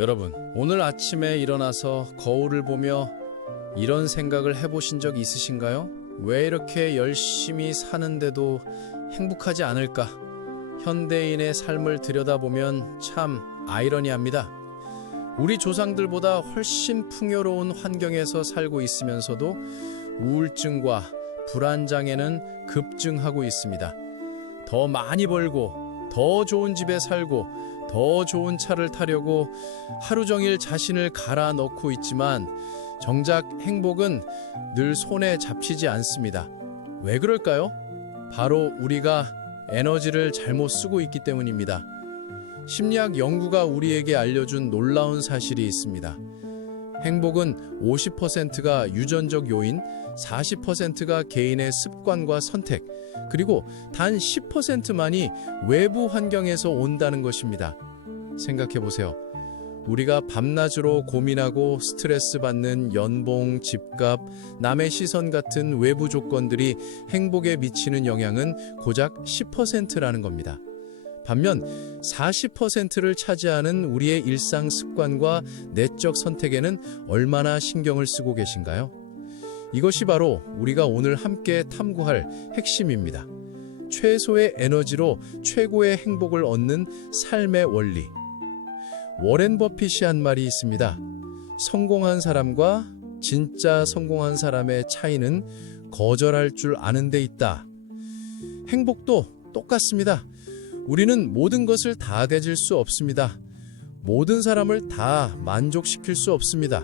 여러분, 오늘 아침에 일어나서 거울을 보며 이런 생각을 해보신 적 있으신가요? 왜 이렇게 열심히 사는데도 행복하지 않을까? 현대인의 삶을 들여다보면 참 아이러니합니다. 우리 조상들보다 훨씬 풍요로운 환경에서 살고 있으면서도 우울증과 불안장애는 급증하고 있습니다. 더 많이 벌고, 더 좋은 집에 살고, 더 좋은 차를 타려고 하루 종일 자신을 갈아 넣고 있지만 정작 행복은 늘 손에 잡히지 않습니다. 왜 그럴까요? 바로 우리가 에너지를 잘못 쓰고 있기 때문입니다. 심리학 연구가 우리에게 알려준 놀라운 사실이 있습니다. 행복은 50%가 유전적 요인, 40%가 개인의 습관과 선택, 그리고 단 10%만이 외부 환경에서 온다는 것입니다. 생각해보세요. 우리가 밤낮으로 고민하고 스트레스 받는 연봉, 집값, 남의 시선 같은 외부 조건들이 행복에 미치는 영향은 고작 10%라는 겁니다. 반면 40%를 차지하는 우리의 일상 습관과 내적 선택에는 얼마나 신경을 쓰고 계신가요? 이것이 바로 우리가 오늘 함께 탐구할 핵심입니다. 최소의 에너지로 최고의 행복을 얻는 삶의 원리. 워렌 버핏이 한 말이 있습니다. 성공한 사람과 진짜 성공한 사람의 차이는 거절할 줄 아는 데 있다. 행복도 똑같습니다. 우리는 모든 것을 다 가질 수 없습니다. 모든 사람을 다 만족시킬 수 없습니다.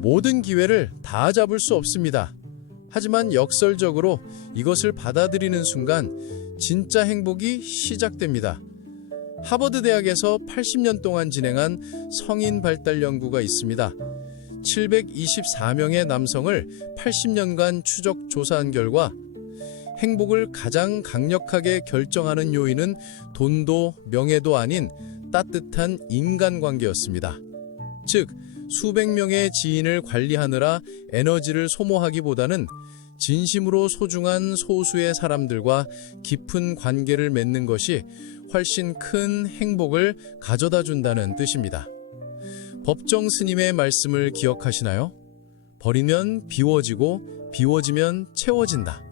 모든 기회를 다 잡을 수 없습니다. 하지만 역설적으로 이것을 받아들이는 순간 진짜 행복이 시작됩니다. 하버드 대학에서 80년 동안 진행한 성인 발달 연구가 있습니다. 724명의 남성을 80년간 추적 조사한 결과 행복을 가장 강력하게 결정하는 요인은 돈도 명예도 아닌 따뜻한 인간관계였습니다. 즉, 수백 명의 지인을 관리하느라 에너지를 소모하기보다는 진심으로 소중한 소수의 사람들과 깊은 관계를 맺는 것이 훨씬 큰 행복을 가져다 준다는 뜻입니다. 법정 스님의 말씀을 기억하시나요? 버리면 비워지고 비워지면 채워진다.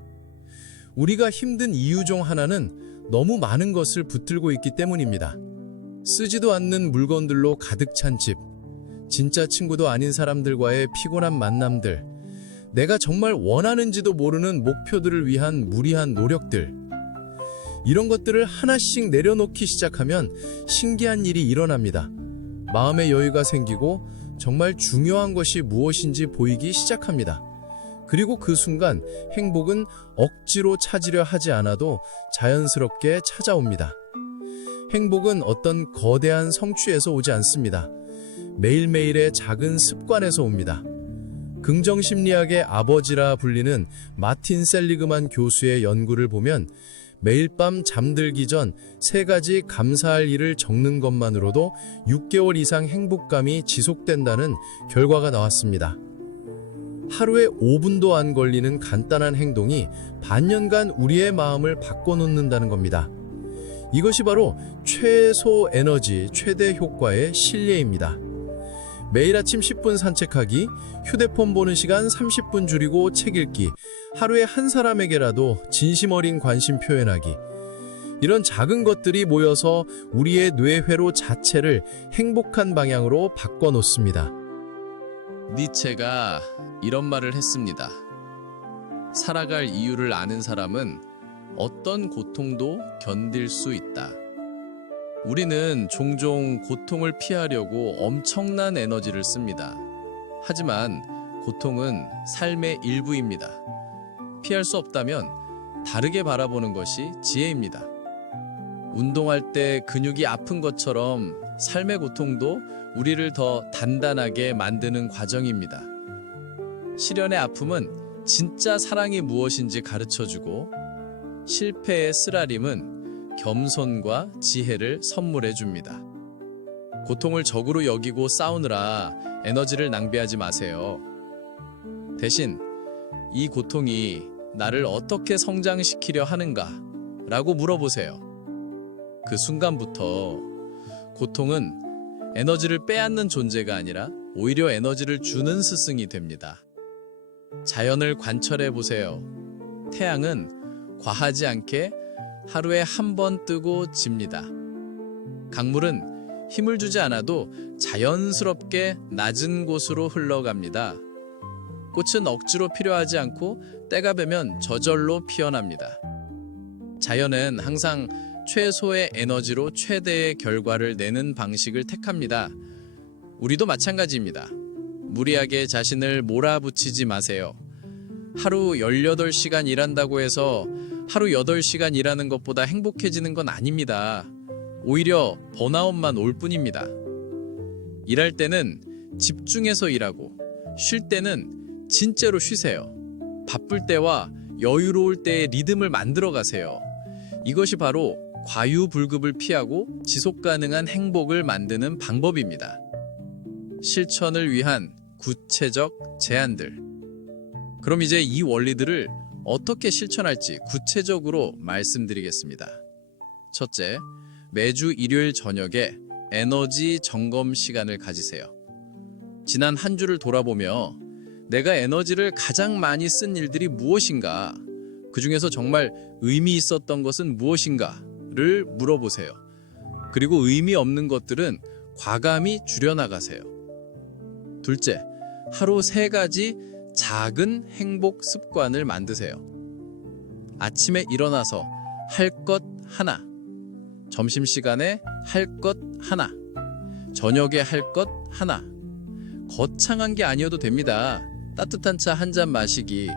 우리가 힘든 이유 중 하나는 너무 많은 것을 붙들고 있기 때문입니다. 쓰지도 않는 물건들로 가득 찬 집, 진짜 친구도 아닌 사람들과의 피곤한 만남들, 내가 정말 원하는지도 모르는 목표들을 위한 무리한 노력들, 이런 것들을 하나씩 내려놓기 시작하면 신기한 일이 일어납니다. 마음의 여유가 생기고 정말 중요한 것이 무엇인지 보이기 시작합니다. 그리고 그 순간 행복은 억지로 찾으려 하지 않아도 자연스럽게 찾아옵니다. 행복은 어떤 거대한 성취에서 오지 않습니다. 매일매일의 작은 습관에서 옵니다. 긍정심리학의 아버지라 불리는 마틴 셀리그만 교수의 연구를 보면 매일 밤 잠들기 전 3가지 감사할 일을 적는 것만으로도 6개월 이상 행복감이 지속된다는 결과가 나왔습니다. 하루에 5분도 안 걸리는 간단한 행동이 반년간 우리의 마음을 바꿔놓는다는 겁니다. 이것이 바로 최소 에너지, 최대 효과의 실례입니다. 매일 아침 10분 산책하기, 휴대폰 보는 시간 30분 줄이고 책 읽기, 하루에 한 사람에게라도 진심 어린 관심 표현하기. 이런 작은 것들이 모여서 우리의 뇌회로 자체를 행복한 방향으로 바꿔놓습니다. 니체가 이런 말을 했습니다. 살아갈 이유를 아는 사람은 어떤 고통도 견딜 수 있다. 우리는 종종 고통을 피하려고 엄청난 에너지를 씁니다. 하지만 고통은 삶의 일부입니다. 피할 수 없다면 다르게 바라보는 것이 지혜입니다. 운동할 때 근육이 아픈 것처럼 삶의 고통도 우리를 더 단단하게 만드는 과정입니다. 시련의 아픔은 진짜 사랑이 무엇인지 가르쳐주고 실패의 쓰라림은 겸손과 지혜를 선물해줍니다. 고통을 적으로 여기고 싸우느라 에너지를 낭비하지 마세요. 대신 이 고통이 나를 어떻게 성장시키려 하는가? 라고 물어보세요. 그 순간부터 고통은 에너지를 빼앗는 존재가 아니라 오히려 에너지를 주는 스승이 됩니다. 자연을 관찰해 보세요. 태양은 과하지 않게 하루에 한 번 뜨고 집니다. 강물은 힘을 주지 않아도 자연스럽게 낮은 곳으로 흘러갑니다. 꽃은 억지로 필요하지 않고 때가 되면 저절로 피어납니다. 자연은 항상 최소의 에너지로 최대의 결과를 내는 방식을 택합니다. 우리도 마찬가지입니다. 무리하게 자신을 몰아붙이지 마세요. 하루 18시간 일한다고 해서 하루 8시간 일하는 것보다 행복해지는 건 아닙니다. 오히려 번아웃만 올 뿐입니다. 일할 때는 집중해서 일하고 쉴 때는 진짜로 쉬세요. 바쁠 때와 여유로울 때의 리듬을 만들어 가세요. 이것이 바로 과유불급을 피하고 지속 가능한 행복을 만드는 방법입니다. 실천을 위한 구체적 제안들. 그럼 이제 이 원리들을 어떻게 실천할지 구체적으로 말씀드리겠습니다. 첫째, 매주 일요일 저녁에 에너지 점검 시간을 가지세요. 지난 한 주를 돌아보며 내가 에너지를 가장 많이 쓴 일들이 무엇인가, 그 중에서 정말 의미 있었던 것은 무엇인가를 물어보세요. 그리고 의미 없는 것들은 과감히 줄여나가세요. 둘째, 하루 3가지 작은 행복 습관을 만드세요. 아침에 일어나서 할 것 하나, 점심시간에 할 것 하나, 저녁에 할 것 하나. 거창한 게 아니어도 됩니다. 따뜻한 차 한 잔 마시기,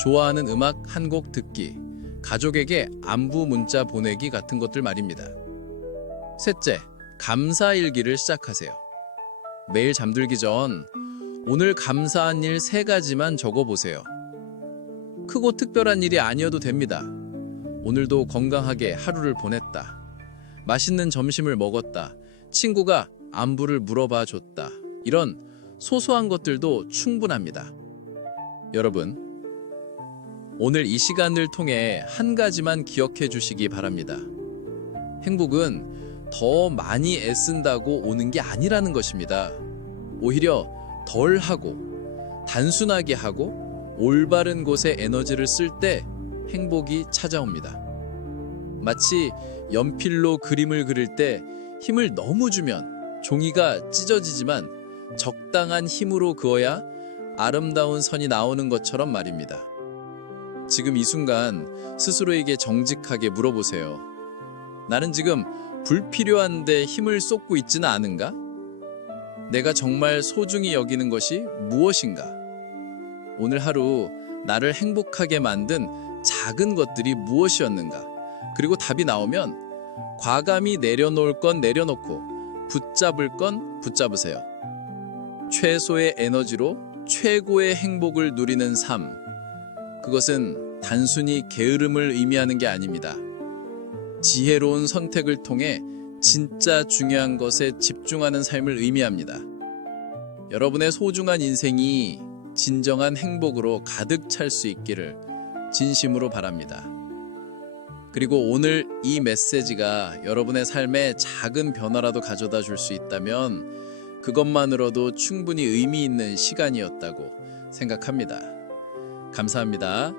좋아하는 음악 한 곡 듣기, 가족에게 안부 문자 보내기 같은 것들 말입니다. 셋째, 감사일기를 시작하세요. 매일 잠들기 전 오늘 감사한 일 3가지만 적어보세요. 크고 특별한 일이 아니어도 됩니다. 오늘도 건강하게 하루를 보냈다. 맛있는 점심을 먹었다. 친구가 안부를 물어봐 줬다. 이런 소소한 것들도 충분합니다. 여러분, 오늘 이 시간을 통해 한 가지만 기억해 주시기 바랍니다. 행복은 더 많이 애쓴다고 오는 게 아니라는 것입니다. 오히려 덜 하고, 단순하게 하고, 올바른 곳에 에너지를 쓸 때 행복이 찾아옵니다. 마치 연필로 그림을 그릴 때 힘을 너무 주면 종이가 찢어지지만 적당한 힘으로 그어야 아름다운 선이 나오는 것처럼 말입니다. 지금 이 순간 스스로에게 정직하게 물어보세요. 나는 지금 불필요한데 힘을 쏟고 있지는 않은가? 내가 정말 소중히 여기는 것이 무엇인가? 오늘 하루 나를 행복하게 만든 작은 것들이 무엇이었는가? 그리고 답이 나오면 과감히 내려놓을 건 내려놓고 붙잡을 건 붙잡으세요. 최소의 에너지로 최고의 행복을 누리는 삶. 그것은 단순히 게으름을 의미하는 게 아닙니다. 지혜로운 선택을 통해 진짜 중요한 것에 집중하는 삶을 의미합니다. 여러분의 소중한 인생이 진정한 행복으로 가득 찰 수 있기를 진심으로 바랍니다. 그리고 오늘 이 메시지가 여러분의 삶에 작은 변화라도 가져다 줄 수 있다면 그것만으로도 충분히 의미 있는 시간이었다고 생각합니다. 감사합니다.